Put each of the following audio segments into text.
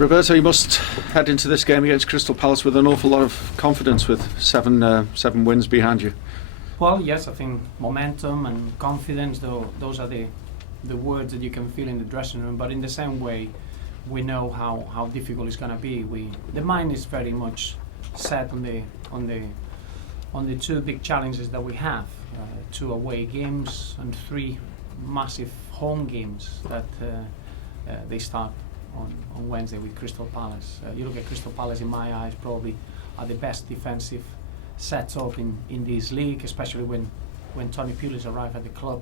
Roberto, you must head into this game against Crystal Palace with an awful lot of confidence with seven wins behind you. Well, yes, I think momentum and confidence, those are the words that you can feel in the dressing room. But in the same way, we know how difficult it's going to be. The mind is very much set on the two big challenges that we have: 2 away games and 3 massive home games that they start on Wednesday with Crystal Palace. You look at Crystal Palace, in my eyes, probably are the best defensive setup in this league, especially when Tony Pulis arrived at the club.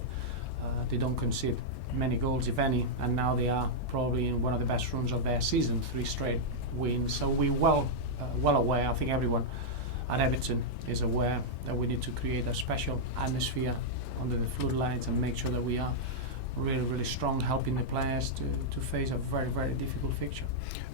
They don't concede many goals, if any, and now they are probably in one of the best runs of their season, 3 straight wins. So we're well aware. I think everyone at Everton is aware that we need to create a special atmosphere under the floodlights and make sure that we are really strong, helping the players to face a very difficult fixture.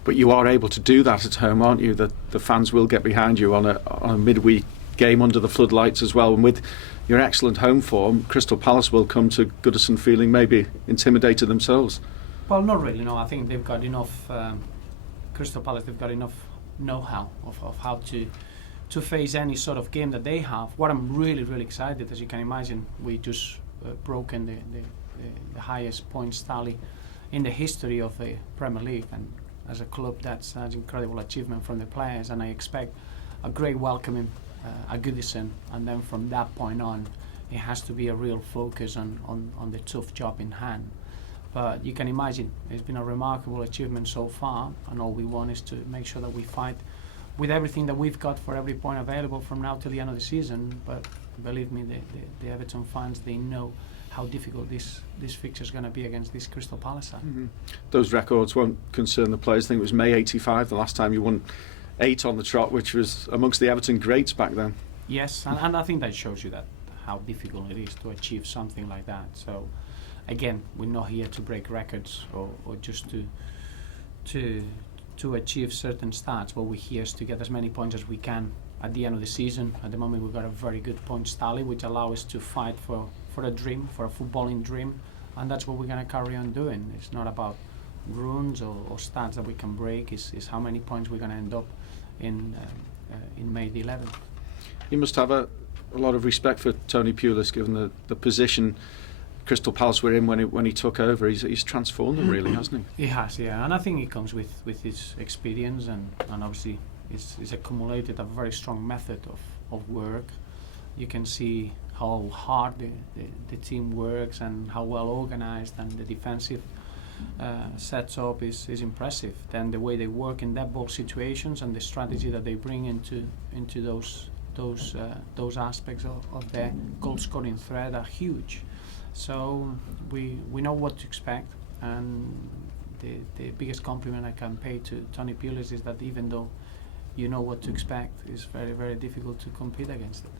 But you are able to do that at home, aren't you? That the fans will get behind you on a midweek game under the floodlights as well. And with your excellent home form, Crystal Palace will come to Goodison feeling maybe intimidated themselves. Well, not really. No, I think they've got enough. Crystal Palace, they've got enough know-how of how to face any sort of game that they have. What I'm really excited, as you can imagine, we just broken the highest points tally in the history of the Premier League, and as a club that's an incredible achievement from the players, and I expect a great welcoming at Goodison, and then from that point on it has to be a real focus on the tough job in hand. But you can imagine it's been a remarkable achievement so far, and all we want is to make sure that we fight with everything that we've got for every point available from now till the end of the season. But believe me, the Everton fans, they know how difficult this fixture is going to be against this Crystal Palace side. Mm-hmm. Those records won't concern the players. I think it was May '85 the last time you won 8 on the trot, which was amongst the Everton greats back then. Yes, and I think that shows you that how difficult it is to achieve something like that. So again, we're not here to break records or just to achieve certain stats. What we're here is to get as many points as we can at the end of the season. At the moment, we've got a very good points tally, which allows us to fight for a dream, for a footballing dream, and that's what we're going to carry on doing. It's not about runs or stats that we can break. It's how many points we're going to end up in May the 11th. You must have a lot of respect for Tony Pulis, given the position Crystal Palace were in when he took over. He's transformed them, really, hasn't he? He has, yeah, and I think it comes with his experience, and obviously it's accumulated a very strong method of work. You can see how hard the team works and how well organized, and the defensive setup is impressive. Then the way they work in dead ball situations and the strategy that they bring into those aspects of their goal scoring threat are huge. So we know what to expect, and the biggest compliment I can pay to Tony Pulis is that even though you know what to expect, it's very difficult to compete against it.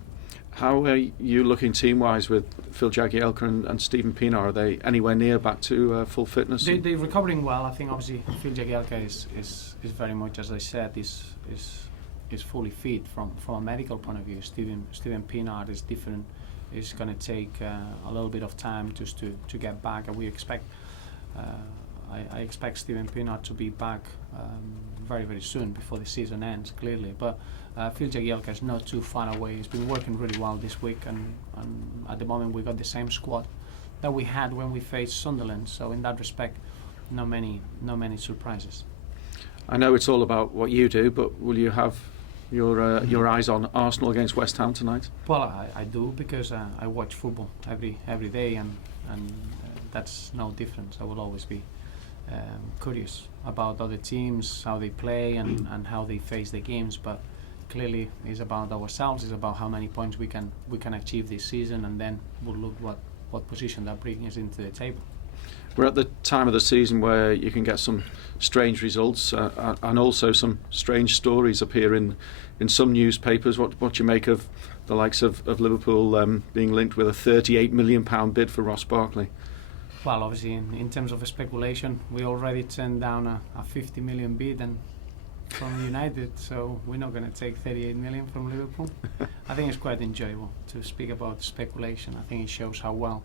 How are you looking team-wise with Phil Jagielka and Stephen Pienaar? Are they anywhere near back to full fitness? They're recovering well. I think obviously Phil Jagielka is very much, as I said, is fully fit from a medical point of view. Stephen Pienaar is different. It's going to take a little bit of time just to get back, and we expect. I expect Stephen Pienaar to be back very soon, before the season ends, clearly. But Phil Jagielka is not too far away. He's been working really well this week, and at the moment we got the same squad that we had when we faced Sunderland. So in that respect, not many surprises. I know it's all about what you do, but will you have your eyes on Arsenal against West Ham tonight? Well, I do, because I watch football every day, and that's no different. I will always be curious about other teams, how they play, and how they face the games. But clearly, it's about ourselves. It's about how many points we can achieve this season, and then we'll look what position that brings us into the table. We're at the time of the season where you can get some strange results and also some strange stories appear in some newspapers. What do you make of the likes of Liverpool being linked with a £38 million bid for Ross Barkley? Well, obviously, in terms of speculation, we already turned down a 50 million bid from United, so we're not going to take 38 million from Liverpool. I think it's quite enjoyable to speak about speculation. I think it shows how well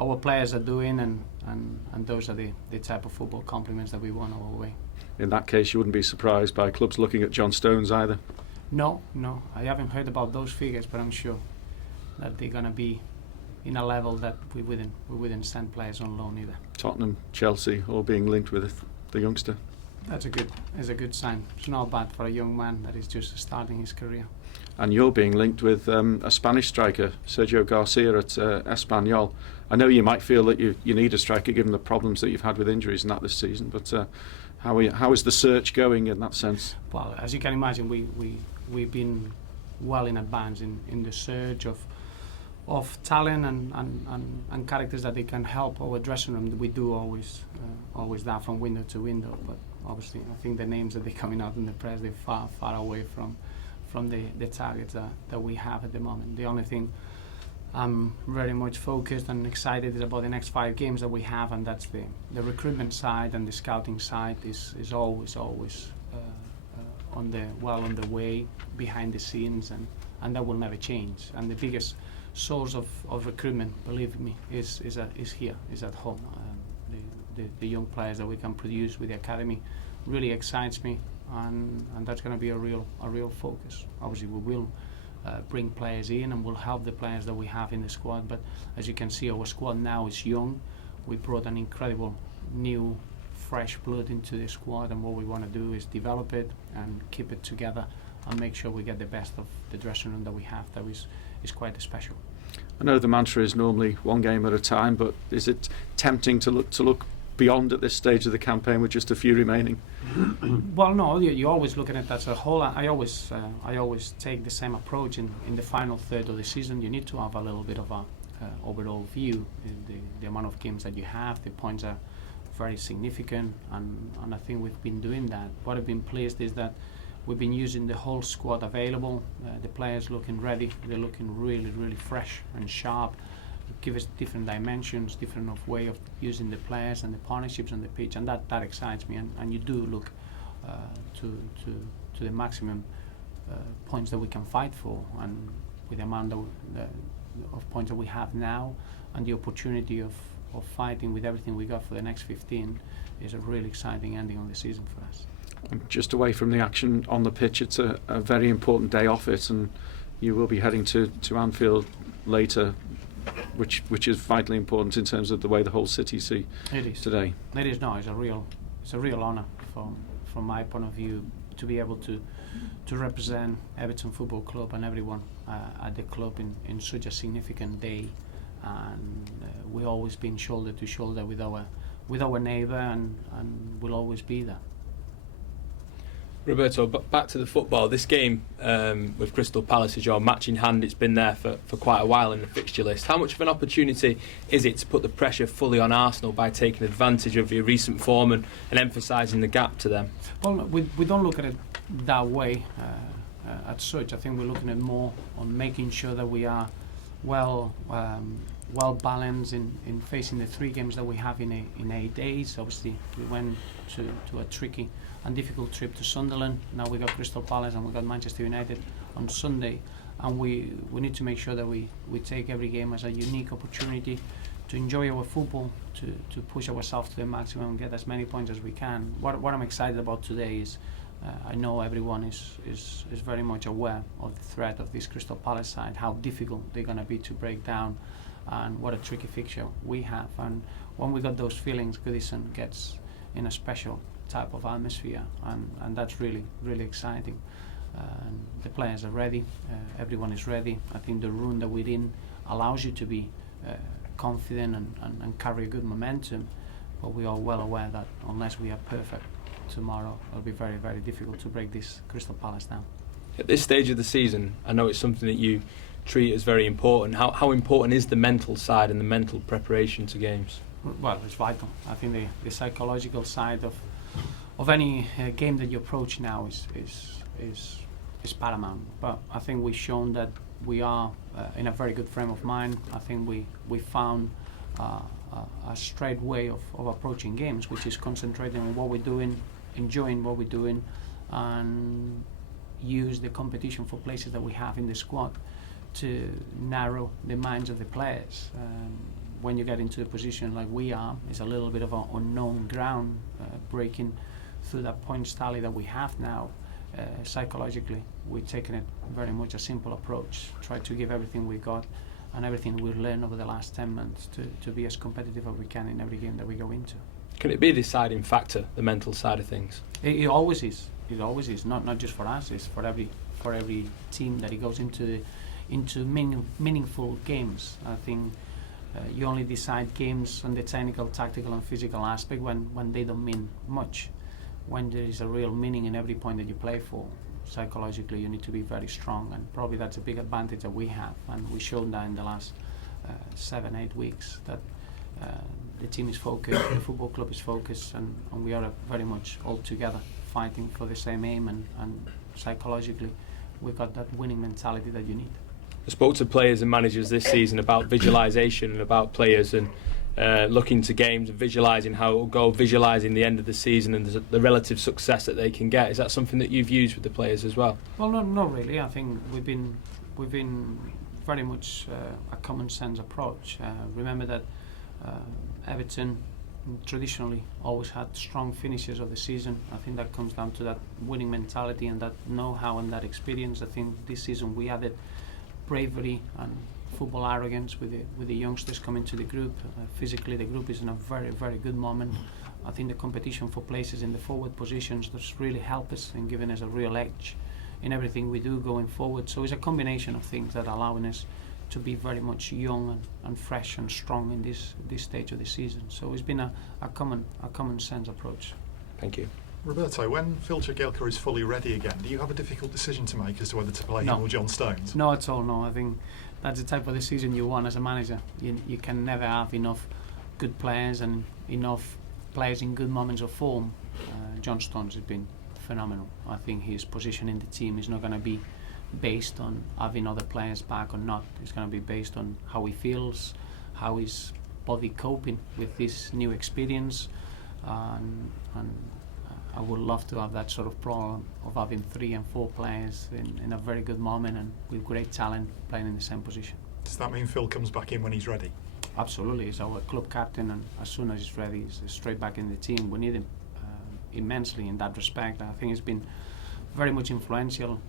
our players are doing, and those are the type of football compliments that we want our way. In that case, you wouldn't be surprised by clubs looking at John Stones either. No, I haven't heard about those figures, but I'm sure that they're gonna be in a level that we wouldn't send players on loan either. Tottenham, Chelsea, all being linked with the youngster. It's a good sign. It's not bad for a young man that is just starting his career. And you're being linked with a Spanish striker, Sergio Garcia at Espanyol. I know you might feel that you need a striker given the problems that you've had with injuries and that this season, but how is the search going in that sense? Well, as you can imagine, we've been well in advance in the search of talent and characters that they can help our dressing room. We do always that from window to window, but obviously I think the names that they're coming out in the press, they're far away from the targets that we have at the moment. The only thing I'm very much focused and excited is about the next 5 games that we have, and that's the recruitment side and the scouting side is always on the way behind the scenes, and that will never change. And the biggest source of recruitment, believe me, is here, is at home. The young players that we can produce with the academy really excites me, and that's going to be a real focus. Obviously, we will bring players in and we'll help the players that we have in the squad. But as you can see, our squad now is young. We brought an incredible new, fresh blood into the squad, and what we want to do is develop it and keep it together and make sure we get the best of the dressing room that we have. That is quite special. I know the mantra is normally one game at a time, but is it tempting to look beyond at this stage of the campaign with just a few remaining? Well, no, you always look at it as a whole. I always take the same approach in the final third of the season. You need to have a little bit of a overall view. The amount of games that you have, the points are very significant, and I think we've been doing that. What I've been pleased is that we've been using the whole squad available. The players looking ready. They're looking really fresh and sharp. Give us different dimensions, different way of using the players and the partnerships on the pitch, and that excites me. And you do look to the maximum points that we can fight for, and with the amount of points that we have now, and the opportunity of fighting with everything we got for the next 15 is a really exciting ending on the season for us. Just away from the action on the pitch, it's a very important day off it, and you will be heading to Anfield later, which is vitally important in terms of the way the whole city see today. It is. No, it's a real honour from my point of view to be able to represent Everton Football Club and everyone at the club in such a significant day, and we've always been shoulder to shoulder with our neighbour, and we'll always be there. Roberto, back to the football. This game with Crystal Palace is your match in hand. It's been there for quite a while in the fixture list. How much of an opportunity is it to put the pressure fully on Arsenal by taking advantage of your recent form and emphasising the gap to them? Well, we don't look at it that way as such. I think we're looking at more on making sure that we are well balanced in facing the 3 games that we have in 8 days. Obviously, we went to a tricky and difficult trip to Sunderland. Now we got Crystal Palace and we got Manchester United on Sunday, and we need to make sure that we take every game as a unique opportunity to enjoy our football, to push ourselves to the maximum and get as many points as we can. What I'm excited about today is I know everyone is very much aware of the threat of this Crystal Palace side, how difficult they're going to be to break down, and what a tricky fixture we have. And when we got those feelings, Goodison gets in a special type of atmosphere, and that's really exciting. The players are ready, everyone is ready. I think the room that we're in allows you to be confident and carry a good momentum, but we are well aware that unless we are perfect tomorrow, it'll be very difficult to break this Crystal Palace down. At this stage of the season, I know it's something that you treat as very important. How important is the mental side and the mental preparation to games? Well, it's vital. I think the psychological side of any game that you approach now is paramount. But I think we've shown that we are in a very good frame of mind. I think we found a straight way of approaching games, which is concentrating on what we're doing, enjoying what we're doing, and use the competition for places that we have in the squad to narrow the minds of the players. when you get into a position like we are, it's a little bit of an unknown ground, breaking through that points tally that we have now. Psychologically, we're taking it very much a simple approach, try to give everything we got and everything we've learned over the last 10 months to be as competitive as we can in every game that we go into. Can it be a deciding factor, the mental side of things? It always is. It always is. Not just for us. It's for every team that it goes into meaningful games. I think you only decide games on the technical, tactical, and physical aspect when they don't mean much. When there is a real meaning in every point that you play for, psychologically you need to be very strong, and probably that's a big advantage that we have, and we've shown that in the last 7-8 weeks that the team is focused, the football club is focused, and we are very much all together fighting for the same aim, and psychologically we've got that winning mentality that you need. I spoke to players and managers this season about visualisation and about players and looking to games and visualising how it will go, visualising the end of the season and the relative success that they can get. Is that something that you've used with the players as well? Well, not really. I think we've been very much a common sense approach. Remember that Everton traditionally always had strong finishes of the season. I think that comes down to that winning mentality and that know-how and that experience. I think this season we added bravery and football arrogance with the youngsters coming to the group. Physically, the group is in a very, very good moment. I think the competition for places in the forward positions does really help us in giving us a real edge in everything we do going forward. So it's a combination of things that are allowing us to be very much young and fresh and strong in this stage of the season. So it's been a common sense approach. Thank you. Roberto, when Phil Jagielka is fully ready again, do you have a difficult decision to make as to whether to play No. him or John Stones? No, at all. No, I think that's the type of decision you want as a manager. You can never have enough good players and enough players in good moments of form. John Stones has been phenomenal. I think his position in the team is not going to be based on having other players back or not. It's going to be based on how he feels, how his body coping with this new experience, and I would love to have that sort of problem of having 3 and 4 players in a very good moment and with great talent playing in the same position. Does that mean Phil comes back in when he's ready? Absolutely, he's our club captain, and as soon as he's ready, he's straight back in the team. We need him immensely in that respect. I think he's been very much influential,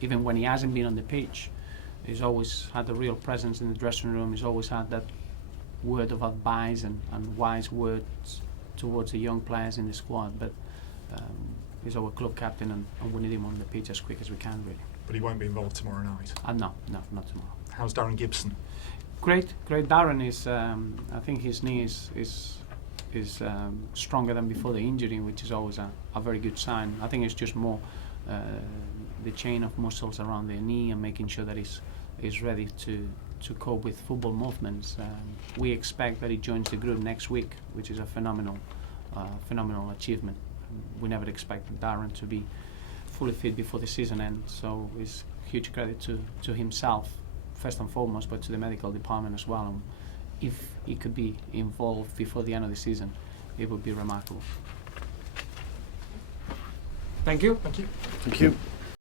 even when he hasn't been on the pitch. He's always had a real presence in the dressing room. He's always had that word of advice and wise words towards the young players in the squad, but he's our club captain, and we need him on the pitch as quick as we can, really. But he won't be involved tomorrow night? No, not tomorrow. How's Darren Gibson? Great. Darren is, I think his knee is stronger than before the injury, which is always a very good sign. I think it's just more the chain of muscles around the knee and making sure that he's ready to cope with football movements. We expect that he joins the group next week, which is a phenomenal achievement. We never expected Darren to be fully fit before the season ends, so it's huge credit to himself first and foremost, but to the medical department as well. And if he could be involved before the end of the season, it would be remarkable. Thank you. Thank you. Thank you.